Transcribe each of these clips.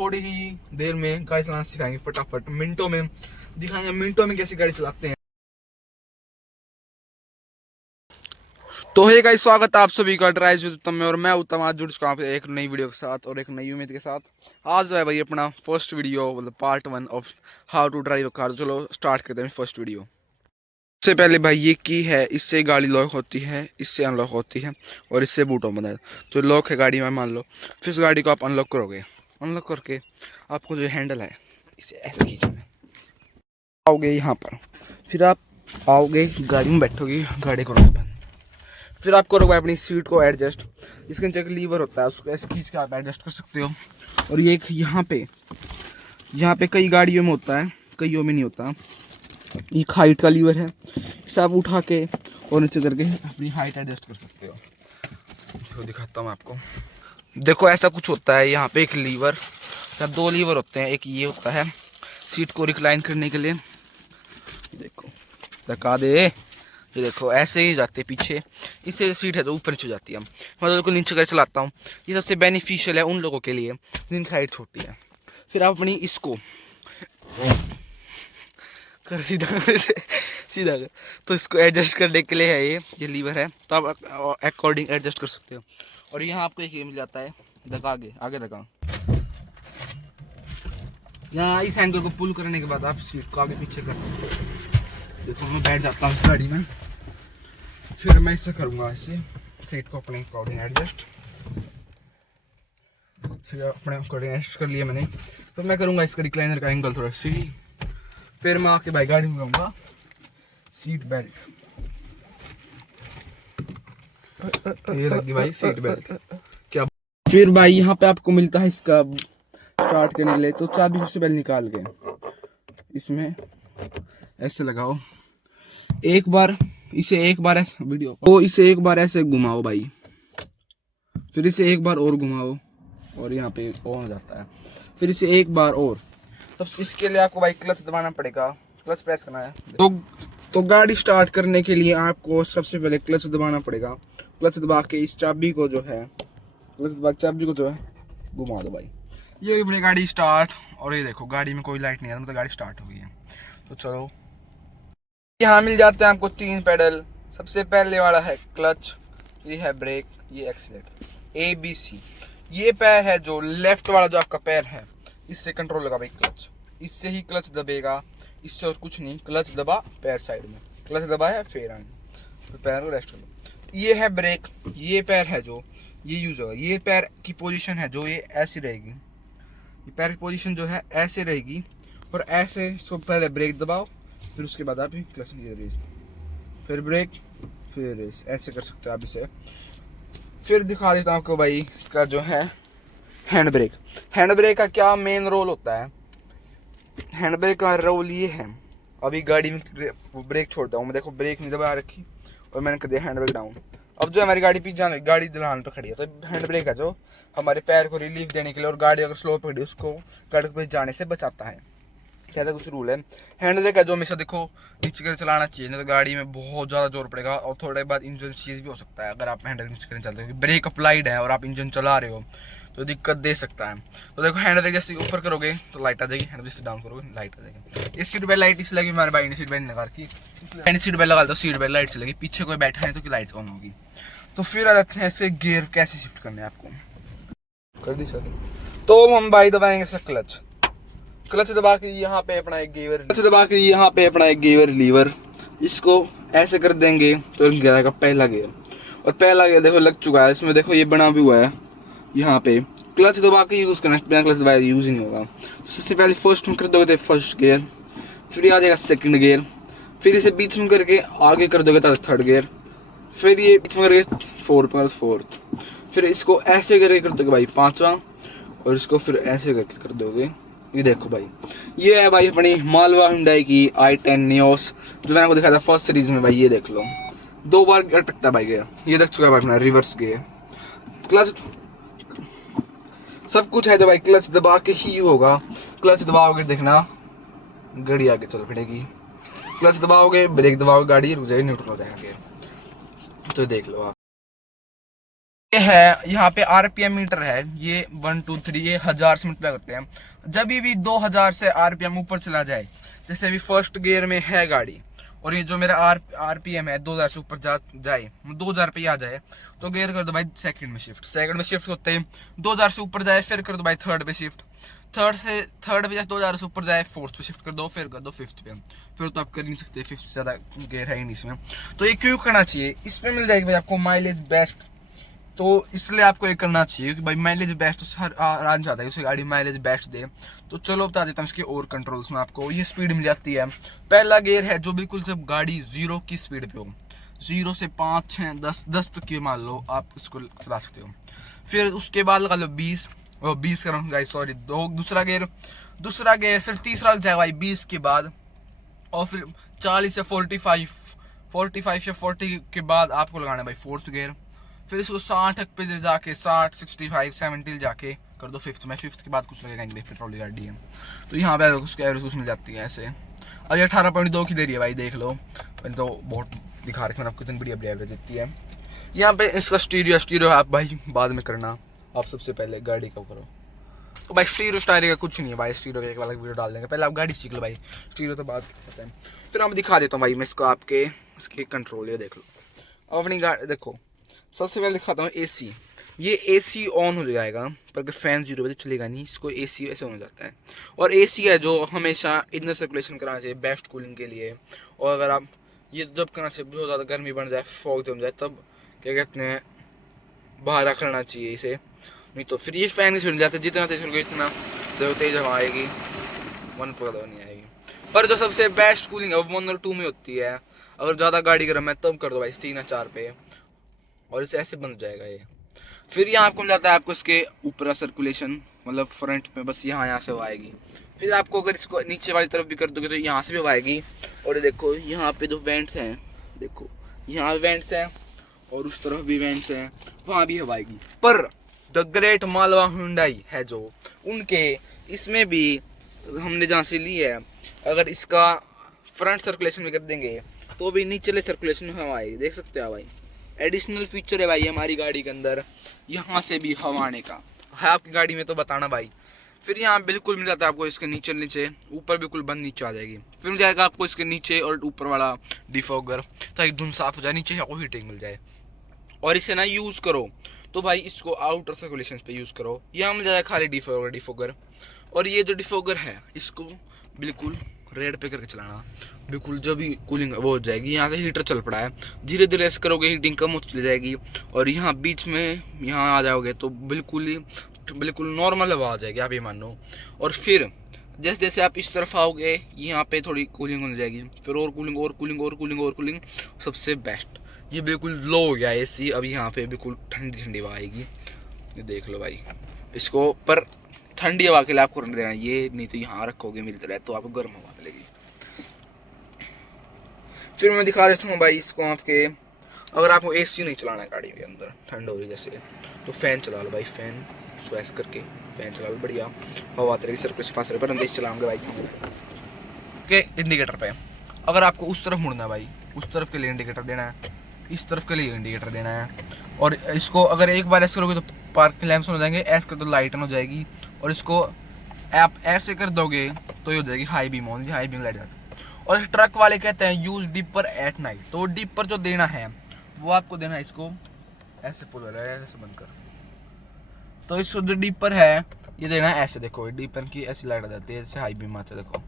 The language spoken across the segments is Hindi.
थोड़ी ही देर में गाड़ी चलाना सिखाएंगे, फटाफट मिनटों में दिखाएंगे, मिनटों में कैसे गाड़ी चलाते हैं। तो हे गाइस, स्वागत है आप सभी का ड्राइव उत्तम में। और मैं उत्तम आज जुड़ चुका हूँ एक नई वीडियो के साथ और एक नई उम्मीद के साथ। आज जो है भाई अपना फर्स्ट वीडियो, मतलब part 1 of how to drive a car. चलो स्टार्ट करते हैं फर्स्ट वीडियो। सबसे पहले भाई ये की है, इससे गाड़ी लॉक होती है, इससे अनलॉक होती है और इससे बूट ओपन है। तो लॉक है गाड़ी में, मान लो। फिर उस गाड़ी को आप अनलॉक करोगे, अनलॉक करके आपको जो हैंडल है इसे ऐसे खींचना है, आओगे यहाँ पर, फिर आप आओगे गाड़ी में बैठोगे, गाड़ी करोगे बंद। फिर आप करोगे अपनी सीट को एडजस्ट। इसके नीचे एक लीवर होता है, उसको ऐसे खींच के आप एडजस्ट कर सकते हो। और ये एक यहाँ पे कई गाड़ियों में होता है, कईयों में नहीं होता। ये हाइट का लीवर है, इसे आप उठा के और नीचे करके अपनी हाइट एडजस्ट कर सकते हो। तो दिखाता हूँ आपको। देखो ऐसा कुछ होता है, यहाँ पे एक लीवर या 2 लीवर होते हैं। एक ये होता है सीट को रिक्लाइन करने के लिए, देखो लगा दे, ये देखो ऐसे ही जाते पीछे, इससे सीट है तो ऊपर नीचे जाती है। मैं तो नीचे कर चलाता हूँ। ये सबसे बेनिफिशियल है उन लोगों के लिए जिनकी हाइट छोटी है। फिर आप अपनी इसको कर सीधा कर, तो इसको एडजस्ट करने के लिए है ये लीवर है, तो आप अकॉर्डिंग एडजस्ट कर सकते हो। और यहाँ आपको एक मिल जाता है धक्का, आगे धक्का। यहाँ इस एंगल को पुल करने के बाद आप सीट को आगे पीछे कर सकते हो। देखो मैं बैठ जाता हूँ इस गाड़ी में, फिर मैं इससे करूँगा, इससे सीट को अपने अकॉर्डिंग एडजस्ट। अपने अकॉर्डिंग एडजस्ट कर लिया मैंने। तो मैं करूँगा इसका रिक्लाइनर का एंगल थोड़ा सी। फिर मैं आके भाई गाड़ी में कहूँगा सीट बेल्ट, ये लगी भाई सीट बेल्ट क्या। फिर भाई यहाँ पे आपको मिलता है इसका स्टार्ट करने के लिए, तो चाबी सबसे पहले निकाल के इसमें ऐसे लगाओ। एक बार ऐसे वीडियो तो इसे एक बार ऐसे घुमाओ भाई, फिर इसे एक बार और घुमाओ और यहाँ पे ऑन हो जाता है। फिर इसे एक बार और, तब इसके लिए आपको भाई क्लच दबाना पड़ेगा, क्लच प्रेस करना है। तो गाड़ी स्टार्ट करने के लिए आपको सबसे पहले क्लच दबाना पड़ेगा। क्लच दबा के इस चाबी को जो है, घुमा दो भाई। ये अपनी गाड़ी स्टार्ट। और ये देखो गाड़ी में कोई लाइट नहीं है, मतलब गाड़ी स्टार्ट हो गई है। तो चलो यहाँ मिल जाते हैं आपको 3 पेडल। सबसे पहले वाला है क्लच, ये है ब्रेक, ये एक्सीलेटर, ABC। ये पैर है जो लेफ्ट वाला, जो आपका पैर है, इससे कंट्रोल लगा भाई क्लच, इससे ही क्लच दबेगा, इससे और कुछ नहीं। क्लच दबा, पैर साइड में, क्लच दबा है फिर आगे, तो पैर को रेस्ट कर लो। ये है ब्रेक, ये पैर है जो ये यूज होगा। ये पैर की पोजीशन है जो ये ऐसी रहेगी, ये पैर की पोजीशन जो है ऐसे रहेगी। और ऐसे इसको पहले ब्रेक दबाओ, फिर उसके बाद आप क्लच, ये रेस, फिर ब्रेक, फिर रेस, ऐसे कर सकते हो आप इसे। फिर दिखा देता हूँ आपको भाई इसका जो है हैंड ब्रेक। हैंड ब्रेक का क्या मेन रोल होता है। हैंड ब्रेक का रोल ये है, अभी गाड़ी में ब्रेक छोड़ता हूँ मैं, देखो ब्रेक नहीं दबा रखी और मैंने कर दिया हैंड ब्रेक डाउन। अब जो हमारी गाड़ी गाड़ी ढलान पर खड़ी है, तो हैंड ब्रेक है जो हमारे पैर को रिलीफ देने के लिए, और गाड़ी अगर स्लो पकड़ी उसको गाड़ी को जाने से बचाता है। कैसा कुछ रूल है। हैंड ब्रेक है जो हमेशा देखो नीचे कर चलाना चाहिए, नहीं तो गाड़ी में बहुत ज़्यादा जोर पड़ेगा और थोड़े बाद इंजन चीज़ भी हो सकता है। अगर आप हैंड ब्रेक नीचे करने चलते हो, ब्रेक अप्लाइड है और आप इंजन चला रहे हो, तो दिक्कत दे सकता है। तो देखो हैंड ब्रेक जैसे ऊपर करोगे तो लाइट आ जाएगी, हैंड ब्रेक से डाउन करोगे लाइट आ जाएगी। ये सीट बेल्ट लाइट इसलिए हमारे भाई ने सीट बेल्ट लगा रखी, इसलिए सीट बेल्ट लगा दो, सीट बेल्ट लाइट चलेगी। पीछे कोई बैठा है तो लाइट ऑन होगी। तो फिर आ जाते हैं ऐसे गियर कैसे शिफ्ट करने आपको, कर दी सर। तो हम भाई दबाएंगे सर क्लच, क्लच दबा के यहाँ पे अपना एक गियर, लीवर, इसको ऐसे कर देंगे तो गियर का पहला गियर। और पहला गियर देखो लग चुका है, इसमें देखो ये बना भी हुआ है यहाँ पे। क्लच दबा के यूज करना, बिना क्लच दबाए यूज ही नहीं होगा। सबसे पहले फर्स्ट में कर दोगे तो फर्स्ट गियर, फिर आ जाएगा सेकंड गियर, फिर इसे बीच में करके आगे कर दोगे तो थर्ड गियर, फिर ये बीच में करके फोर्थ, फिर इसको ऐसे करके कर दोगे भाई 5वां, और इसको फिर ऐसे करके कर दोगे। ये देखो भाई, ये है भाई अपनी मालवा हुंडई की i10 नियोस, जो मैंने आपको दिखाया था फर्स्ट सीरीज में भाई। ये देख लो 2 बार अटकता है भाई गियर, ये देख चुका है भाई अपना रिवर्स गियर। क्लच सब कुछ है जो भाई क्लच दबा के ही होगा। क्लच दबाओगे देखना गाड़ी आगे चल पड़ेगी, क्लच दबाओगे ब्रेक दबाओगे गाड़ी रुक जाएगी, न्यूट्रल हो जाएगा। तो देख लो आप। ये है यहाँ पे आरपीएम मीटर है, ये 1 2 3 ये 1000 से मल्टीप्लाई करते हैं। जब भी 2000 से आरपीएम ऊपर चला जाए, जैसे अभी फर्स्ट गियर में है गाड़ी और ये जो मेरा आरपीएम है 2000 से ऊपर जाए 2000 पे आ जाए, तो गियर कर दो भाई सेकंड में शिफ्ट होते हैं 2000 से ऊपर जाए, फिर कर दो भाई थर्ड पे शिफ्ट, थर्ड पे जैसे 2000 से ऊपर जाए फोर्थ पे शिफ्ट कर दो, फिर कर दो फिफ्थ पे। फिर तो आप कर नहीं सकते, फिफ्थ से ज्यादा गियर है ही नहीं इसमें। तो ये क्यों करना चाहिए, इसमें मिल जाएगी भाई आपको माइलेज बेस्ट, तो इसलिए आपको ये करना चाहिए कि भाई माइलेज बेस्ट हर आदमी चाहता है उसे गाड़ी माइलेज बेस्ट दे। तो चलो बता देता हूँ इसके और कंट्रोल्स में। आपको ये स्पीड मिल जाती है, पहला गियर है जो बिल्कुल जब गाड़ी 0 की स्पीड पे हो, 0 से 5 6 10 तक की मान लो आप इसको चला सकते हो। फिर उसके बाद लगा लो 20 कर रहा हूँ सॉरी, दूसरा गियर फिर तीसरा लग जाएगा भाई 20 के बाद, और फिर 40 या 45 या 40 के बाद आपको लगाना है भाई फोर्थ गियर। फिर इसको 60 पे जाके 60 65 70 जाके कर दो फिफ्थ में, फिफ्थ के बाद कुछ लगेगा नहीं, पेट्रोल गाड़ी है। तो यहाँ पे उसके एवरेज कुछ मिल जाती है ऐसे। अब ये 18.2 की दे रही है भाई, देख लो मैंने तो बहुत दिखा रखी मैंने आपको, इतनी बढ़िया एवरेज देती है। यहाँ पे इसका स्टीरियो आप भाई बाद में करना, आप सबसे पहले गाड़ी का करो। तो भाई स्टीरियो का कुछ नहीं है भाई, स्टीरियो का एक अलग वीडियो डाल देंगे, पहले आप गाड़ी सीख लो भाई, स्टीरियो तो बात पता है। फिर मैं दिखा देता हूँ भाई मैं इसको आपके इसके कंट्रोल, ये देख लो। अब अपनी गाड़ी देखो, सबसे पहले दिखाता हूँ एसी। ये एसी ऑन हो जाएगा, पर अगर फैन 0 बजे चलेगा नहीं, इसको एसी ऐसे ऑन हो जाता है। और एसी है जो हमेशा इनर सर्कुलेशन कराना चाहिए बेस्ट कूलिंग के लिए। और अगर आप ये जब करना चाहिए बहुत ज़्यादा गर्मी बन जाए, फॉग जम जाए, तब क्या कहते हैं बाहर रखना चाहिए इसे, नहीं तो फिर ये फैन ही छिड़ जाते हैं। जितना तेज होगा इतना तेज हवा आएगी, मन पकड़ा नहीं आएगी। पर जो सबसे बेस्ट कूलिंग है वो 1 और 2 में होती है। अगर ज़्यादा गाड़ी गर्म है तब कर दो भाई 3 या 4 पे, और इसे ऐसे बन जाएगा ये। फिर यहाँ आपको मिल जाता है आपको इसके ऊपर सर्कुलेशन, मतलब फ्रंट में बस यहाँ से हवा आएगी। फिर आपको अगर इसको नीचे वाली तरफ भी कर दोगे तो यहाँ से भी हवा आएगी। और ये देखो यहाँ पे जो वेंट्स हैं, देखो यहाँ वेंट्स हैं और उस तरफ भी वेंट्स हैं, वहाँ भी हवा आएगी। पर द ग्रेट मालवा हुंडई है जो, उनके इसमें भी हमने जहाँ से ली है, अगर इसका फ्रंट सर्कुलेशन भी कर देंगे तो भी नीचले सर्कुलेशन में हवा आएगी, देख सकते हो भाई। एडिशनल फीचर है भाई हमारी गाड़ी के अंदर, यहाँ से भी हवा आने का है आपकी गाड़ी में, तो बताना भाई। फिर यहाँ बिल्कुल मिल जाता है आपको इसके नीचे ऊपर बिल्कुल बंद नीचे आ जाएगी। फिर मिल जाएगा आपको इसके नीचे और ऊपर वाला डिफॉगर, ताकि धुंध साफ हो जाए, नीचे आपको हीटिंग मिल जाए। और इसे ना यूज़ करो तो भाई इसको आउटर सर्कुलेशन पे यूज़ करो। यहाँ मिल जाएगा खाली डिफॉगर। और ये जो डिफॉगर है इसको बिल्कुल रेड पे करके चलाना, बिल्कुल जब भी कूलिंग वो हो जाएगी। यहाँ से हीटर चल पड़ा है, धीरे धीरे ऐसे करोगे हीटिंग कम होती चली जाएगी। और यहाँ बीच में यहाँ आ जाओगे तो बिल्कुल नॉर्मल हवा आ जाएगी, आप ये मानो। और फिर जैसे जैसे आप इस तरफ आओगे यहाँ पे थोड़ी कूलिंग हो जाएगी, फिर और कूलिंग। सबसे बेस्ट ये बिल्कुल लो हो गया एसी, अब यहाँ पे बिल्कुल ठंडी ठंडी हवा आएगी, ये देख लो भाई इसको। पर ठंडी हवा के लिए आपको रखना देना ये, नहीं तो यहाँ रखोगे मेरी तरह तो आपको गर्म हवा मिलेगी। फिर मैं दिखा देता हूँ भाई इसको आपके, अगर आपको एसी नहीं चलाना है गाड़ी के अंदर, ठंड हो रही जैसे, तो फैन चला लो भाई, फैन इसको ऐसे करके फैन चला लो, बढ़िया हवा आती रहेगी सर्कुलेशन पास पर अंदर चलाऊंगे भाई के इंडिकेटर पे। अगर आपको उस तरफ मुड़ना है भाई, उस तरफ के लिए इंडिकेटर देना है, इस तरफ के लिए इंडिकेटर देना है। और इसको अगर एक बार ऐसे करोगे तो पार्क लैंप्स हो जाएंगे, ऐसे कर दो लाइट ऑन हो जाएगी। और इसको आप ऐसे कर दोगे तो ये हो जाएगी high beam on, high beam light जाती है। और ट्रक वाले कहते हैं यूज डिपर एट नाइट, तो डिपर जो देना है वो आपको देना है इसको ऐसे पुल हो रहा है ऐसे बंद कर, तो इसको जो डिपर है ये देना है ऐसे। देखो डिपर की ऐसी लाइट आ जाती है, जैसे हाई बीम आती है, देखो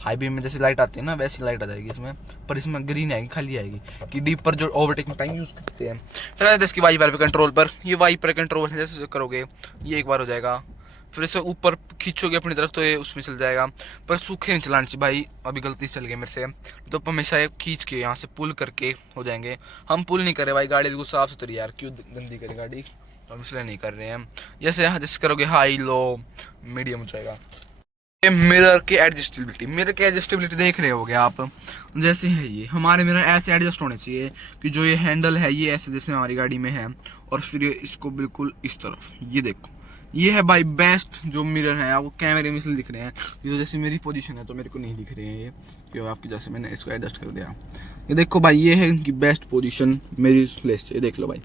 हाई बीम में जैसे लाइट आती है ना वैसी लाइट आ जाएगी इसमें, पर इसमें ग्रीन आएगी, खाली आएगी कि डीपर जो ओवरटेकिंग टाइम यूज़ करते हैं। फिर आते इसकी वाइपर पे कंट्रोल पर, ये वाइपर कंट्रोल है, जैसे करोगे ये एक बार हो जाएगा। फिर इसे ऊपर खींचोगे अपनी तरफ तो ये उसमें चल जाएगा, पर सूखे नहीं चलाना चाहिए भाई, अभी गलती से चल गए मेरे से, तो हमेशा ये खींच के यहाँ से पुल करके हो जाएंगे। हम पुल नहीं कर रहे भाई, गाड़ी बिल्कुल साफ सुथरी यार, क्यों गंदी करें गाड़ी, हम इसलिए नहीं कर रहे हैं। जैसे करोगे हाई लो मीडियम हो जाएगा। मिरर की एडजस्टेबिलिटी देख रहे होगे आप, जैसे है ये हमारे मिरर ऐसे एडजस्ट होने चाहिए कि जो ये हैंडल है ये ऐसे जैसे हमारी गाड़ी में है, और फिर इसको बिल्कुल इस तरफ, ये देखो ये है भाई बेस्ट जो मिरर है, आपको कैमरे में से दिख रहे हैं। ये तो जैसे मेरी पोजीशन है तो मेरे को नहीं दिख रहे हैं ये, क्यों आपकी जैसे मैंने इसको एडजस्ट कर दिया। ये देखो भाई ये है इनकी बेस्ट पोजीशन मेरी प्लेस से, ये देख लो भाई।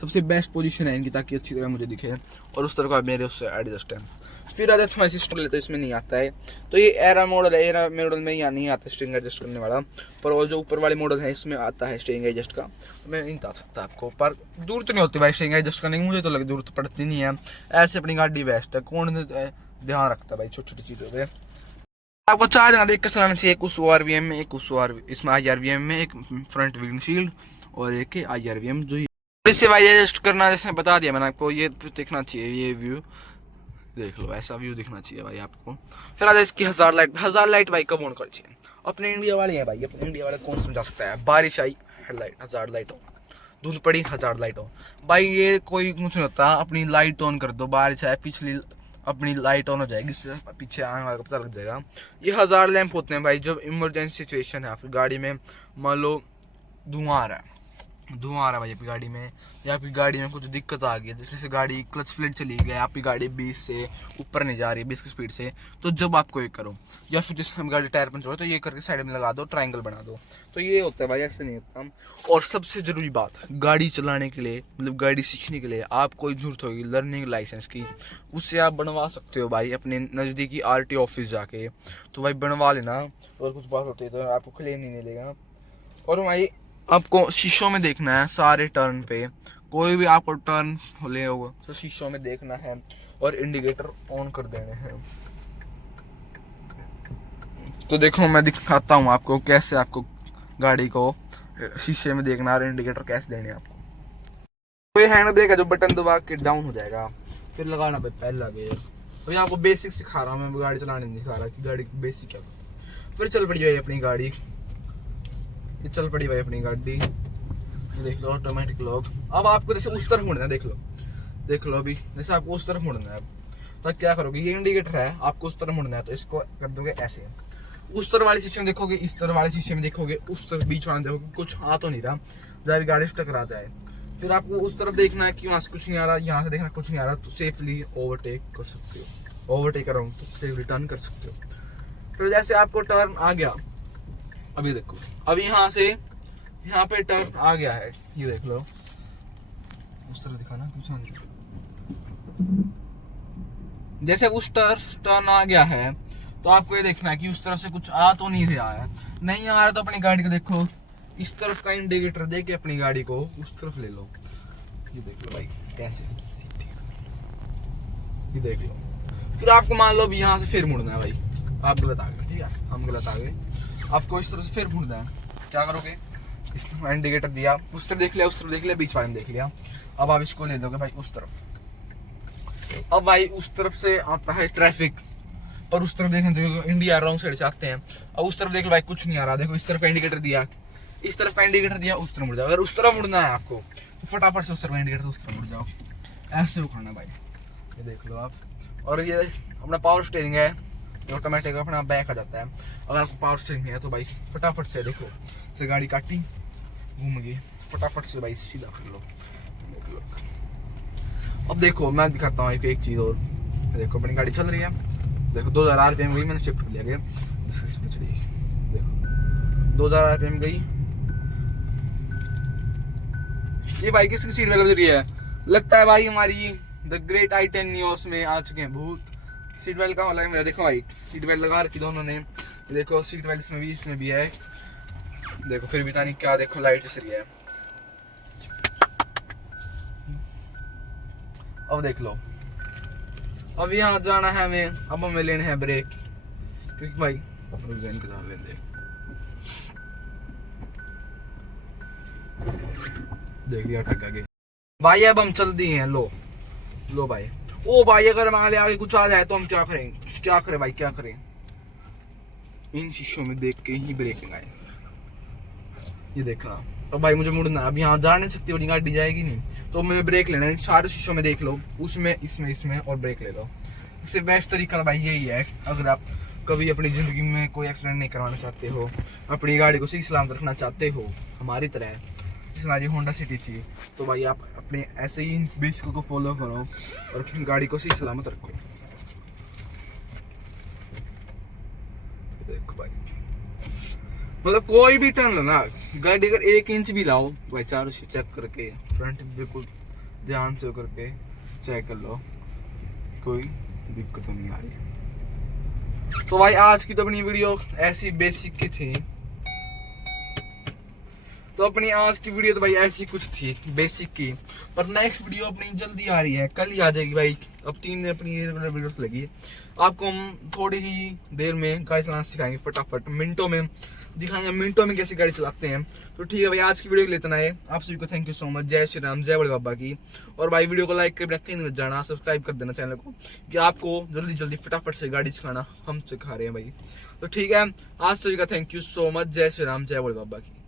सबसे बेस्ट पोजीशन है इनकी ताकि अच्छी तरह मुझे दिखे, और उस तरह का मेरे उससे एडजस्ट है। फिर आते हैं सिस्टम लेते, इसमें नहीं आता है। तो ये एरा मॉडल है, एरा मॉडल में यहाँ नहीं आता स्ट्रिंग एडजस्ट करने वाला, पर वो जो ऊपर वाले मॉडल है इसमें आता है स्ट्रिंग एडजस्ट का। मैं नहीं बता सकता आपको, पर जरूरत नहीं होती भाई स्ट्रिंग एडजस्ट करने की, मुझे तो लगे जरूरत पड़ती नहीं है। ऐसे अपनी गाड़ी बेस्ट है, कौन ध्यान रखता है भाई छोटी छोटी चीज़ों पर। आपको 4 जना देख कर चलाना चाहिए, एक उस ORVM में, एक उस इसमें IRVM में, एक फ्रंट विंडशील्ड और एक IRVM जो इससे भाई एडजस्ट करना, जैसे बता दिया मैंने आपको। ये देखना चाहिए, ये व्यू देख लो, ऐसा व्यू दिखना चाहिए भाई आपको। फिर आज इसकी 1000 लाइट, 1000 लाइट भाई कब ऑन कर चाहिए, अपने इंडिया वाले हैं भाई, अपने इंडिया वाले कौन समझा सकता है। बारिश आई लाइट 1000 लाइट हो, धुंध पड़ी 1000 लाइट हो भाई, ये कोई कुछ नहीं होता। अपनी लाइट ऑन कर दो, बारिश आए पिछली अपनी लाइट ऑन हो जाएगी, इससे पीछे आने वाला का पता लग जाएगा। ये 1000 लैंप होते हैं भाई, जब इमरजेंसी सिचुएशन है आपकी गाड़ी में, मान लो धुआं आ रहा है भाई आपकी गाड़ी में, या आपकी गाड़ी में कुछ दिक्कत आ गई है, जिसमें से गाड़ी क्लच प्लेट चली गई, आपकी गाड़ी 20 से ऊपर नहीं जा रही है, 20 की स्पीड से, तो जब आपको ये करो, या फिर जिसमें गाड़ी टायर पंचर हो तो ये करके साइड में लगा दो, ट्रायंगल बना दो, तो ये होता है भाई, ऐसे नहीं होता। और सबसे ज़रूरी बात, गाड़ी चलाने के लिए, मतलब गाड़ी सीखने के लिए आपको जरूरत होगी लर्निंग लाइसेंस की, उससे आप बनवा सकते हो भाई अपने नज़दीकी RT ऑफिस जाके, तो भाई बनवा लेना। और कुछ बात होती है तो आपको क्लेम नहीं मिलेगा। और भाई आपको शीशों में देखना है सारे टर्न पे, कोई भी आपको टर्न ले होगा तो शीशों में देखना है, और इंडिकेटर ऑन कर देने हैं। तो देखो मैं दिखाता हूँ आपको कैसे आपको गाड़ी को शीशे में देखना है और इंडिकेटर कैसे देने हैं आपको। तो ये हैंड ब्रेक है जो बटन दबा के डाउन हो जाएगा, फिर लगाना भाई पहला गियर। तो ये आपको बेसिक सिखा रहा हूँ मैं, गाड़ी चलाने नहीं सिखा रहा कि गाड़ी बेसिक क्या होता है। फिर चल पड़ी भाई अपनी गाड़ी, ये चल पड़ी भाई अपनी गाड़ी, ये देख लो ऑटोमेटिक लॉक। अब आपको जैसे उस तरफ मुड़ना है, देख लो अभी जैसे आपको उस तरफ मुड़ना है, तो क्या करोगे, ये इंडिकेटर है, आपको उस तरफ मुड़ना है, तो इसको कर दोगे ऐसे, उस तरफ वाले शीशे में देखोगे, इस तरफ वाले शीशे में देखोगे, उस तरफ बीच वाले देखोगे कुछ आ तो नहीं रहा, जब गाड़ी से टकरा जाए। फिर आपको उस तरफ देखना है कि वहाँ से कुछ नहीं आ रहा, यहाँ से देखना कुछ नहीं आ रहा, तो सेफली ओवरटेक कर सकते हो। ओवरटेक कर रहा हूँ तो सेफली टर्न कर सकते हो। फिर जैसे आपको टर्न आ गया, अभी देखो, अभी यहाँ से यहाँ पे टर्न आ गया है, ये देख लो, उस तरह दिखाना कुछ नहीं। जैसे उस टर्न आ गया है, तो आपको ये देखना है कि उस तरफ से कुछ आ तो नहीं रहा है, नहीं आ रहा तो अपनी गाड़ी को देखो, इस तरफ का इंडिकेटर दे के अपनी गाड़ी को उस तरफ ले लो। ये देख लो भाई कैसे, ये देख लो। फिर आपको मान लो यहाँ से फिर मुड़ना है भाई, आप गलत आ गए, ठीक है, हम गलत आ गए, आपको इस तरह से फिर मुड़ना है। क्या करोगे, इस इंडिकेटर दिया, उस तरफ देख लिया, उस तरफ देख लिया, बीच वाले में देख लिया, अब आप इसको ले दोगे भाई उस तरफ। अब भाई उस तरफ से आता है ट्रैफिक, पर उस तरफ देखने तो इंडिया रॉन्ग साइड से आते हैं। अब उस तरफ देख लो भाई कुछ नहीं आ रहा, देखो इस तरफ का इंडिकेटर दिया, इस तरफ का इंडिकेटर दिया, उस तरफ मुड़ जाओ। अगर उस तरफ मुड़ना है आपको तो फटाफट से उस तरफ का इंडिकेटर उस तरफ मुड़ जाओ, ऐसे उखाना भाई, ये देख लो आप। और ये अपना पावर स्टीयरिंग है, ऑटोमेटिक अपना बैक आ जाता है। अगर आपको पावर स्टीयरिंग है तो भाई फटाफट से देखो, फिर गाड़ी काटी घूम गई, फटाफट से भाई सीधा कर लो, देख लो। अब देखो मैं दिखाता हूँ एक चीज़ और, देखो अपनी गाड़ी चल रही है, देखो 2000 RPM गई, मैंने शिफ्ट कर लिया गया, देखो 2000 RPM गई। ये भाई किसकी सीट बेल्ट बज रही है, लगता है भाई हमारी द ग्रेट i10 नियोस में आ चुके हैं भूत। सीट बेल्ट का वाला है मेरा, देखो भाई सीट बेल्ट लगा रखी दोनों ने, देखो सीट बेल्ट इसमें भी है, देखो फिर भी नहीं क्या, देखो लाइट जैसे रही है। अब देख लो, अब यहाँ जाना है हमें, अब हमें लेने हैं ब्रेक, क्योंकि भाई इंतजार लेने देख लिया ठग गए भाई। अब हम चल दिए हैं, लो भाई। ओ भाई अगर मान ले आगे कुछ आ जाए तो हम क्या करें, क्या करें भाई, क्या करें, इन शीशों में देख के ही ब्रेक लगाए, ये देखना। तो भाई मुझे मुड़ना, अब यहाँ जा नहीं सकती, बड़ी गाड़ी जाएगी नहीं, तो मैंने ब्रेक लेना है, सारे शीशों में देख लो, उसमें इसमें और ब्रेक ले लो। इससे बेस्ट तरीका भाई यही है, अगर आप कभी अपनी ज़िंदगी में कोई एक्सीडेंट नहीं करवाना चाहते हो, अपनी गाड़ी को सही सलामत रखना चाहते हो हमारी तरह, जिस हमारी होंडा सिटी थी, तो भाई आप अपने ऐसे ही बेसिक को फॉलो करो और गाड़ी को सही सलामत रखो। देखो भाई, मतलब कोई भी टर्न लो ना, गाड़ी अगर 1 इंच भी लाओ भाई, चारों से चेक करके, फ्रंट बिल्कुल ध्यान से करके चेक कर लो, कोई दिक्कत तो नहीं आ रही। तो भाई आज की तो अपनी वीडियो ऐसी बेसिक की थी, तो अपनी आज की वीडियो तो भाई ऐसी कुछ थी बेसिक की, पर नेक्स्ट वीडियो अपनी जल्दी आ रही है, कल ही आ जाएगी भाई। अब 3 दिन अपनी वीडियो लगी है, आपको हम थोड़ी ही देर में गाड़ी चलाना सिखाएंगे, फटाफट मिनटों में दिखाएंगे, मिनटों में कैसे गाड़ी चलाते हैं। तो ठीक है भाई, आज की वीडियो के लिए इतना है। आप सभी को थैंक यू सो मच। जय श्री राम, जय बड़े बाबा की। और भाई वीडियो को लाइक कर कहीं नहीं जाना, सब्सक्राइब कर देना चैनल को, कि आपको जल्दी जल्दी फटाफट से गाड़ी सिखाना हम सिखा रहे हैं भाई। तो ठीक है, आज सभी का थैंक यू सो मच। जय श्री राम, जय बड़े बाबा की।